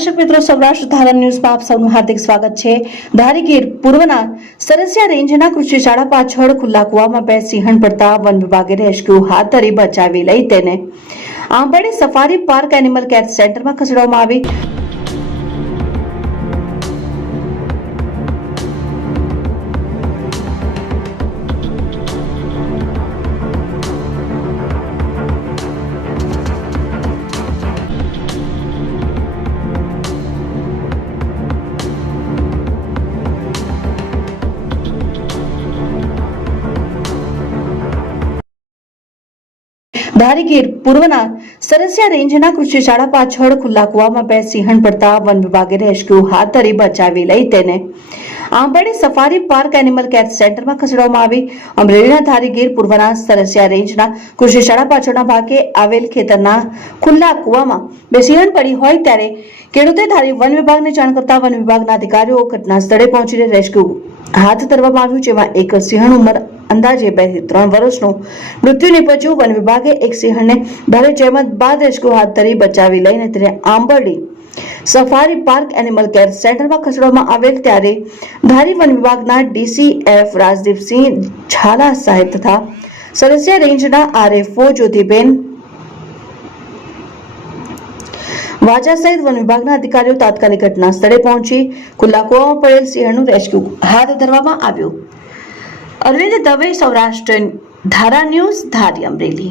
દર્શક મિત્રો, સૌરાષ્ટ્ર ધારા ન્યૂઝમાં આપ સૌનું હાર્દિક સ્વાગત છે। ધારી ગીર પૂર્વના સરસિયા રેન્જના કૃષિ શાળા પાછળ ખુલ્લા કુવામાં બે સિંહણ પડતા વન વિભાગે રેસ્ક્યુ હાથ ધરી બચાવી લઈ તેને Ambardi safari park animal care સેન્ટરમાં ખસેડવામાં આવી। ધારી ગીર પૂર્વના સરસિયા રેન્જના કૃષિ શાળા પાછળ ખુલ્લા કુવામાં બે સિંહણ પડતા વન વિભાગે રેસ્ક્યુ હાથ ધરી બચાવી લઈ તેને Ambardi safari park animal care સેન્ટરમાં ખસેડવામાં આવી। અમરેલીના ધારી ગીર પૂર્વના સરસિયા રેન્જના કૃષિ શાળા પાછળના ભાગે આવેલ ખેતરના ખુલ્લા કુવામાં બે સિંહણ પડી હોય ત્યારે ખેડૂતે ધારી વન વિભાગને જાણ કરતા વન વિભાગના અધિકારીઓ ઘટના સ્થળે પહોંચીને રેસ્ક્યુ હાથ ધરવામાં આવ્યું, જેમાં એક સિંહણ ઉંમર અંદાજે 2 થી 3 વર્ષનું મૃત્યુ નિપજ્યું। વન વિભાગે એક સિંહણને ભારે જહેમત બાદ રેસ્ક્યુ હાથ ધરી બચાવી લઈને તેને Ambardi safari park animal care સેન્ટરમાં ખસેડવામાં આવેલ ત્યારે ધારી વન વિભાગના ડીસીએફ રાજદીપસિંહ ઝાલા સાહેબ તથા સરસિયા રેન્જના આરએફઓ જ્યોતિબેન વાજા સહિત વન વિભાગના અધિકારીઓ તાત્કાલિક ઘટના સ્થળે પહોંચી ખુલ્લા કુવામાં પડેલ સિંહણનું રેસ્ક્યુ હાથ ધરવામાં આવ્યું। અરવિંદ દવે, સૌરાષ્ટ્ર ધારા ન્યૂઝ, ધારી, અમરેલી।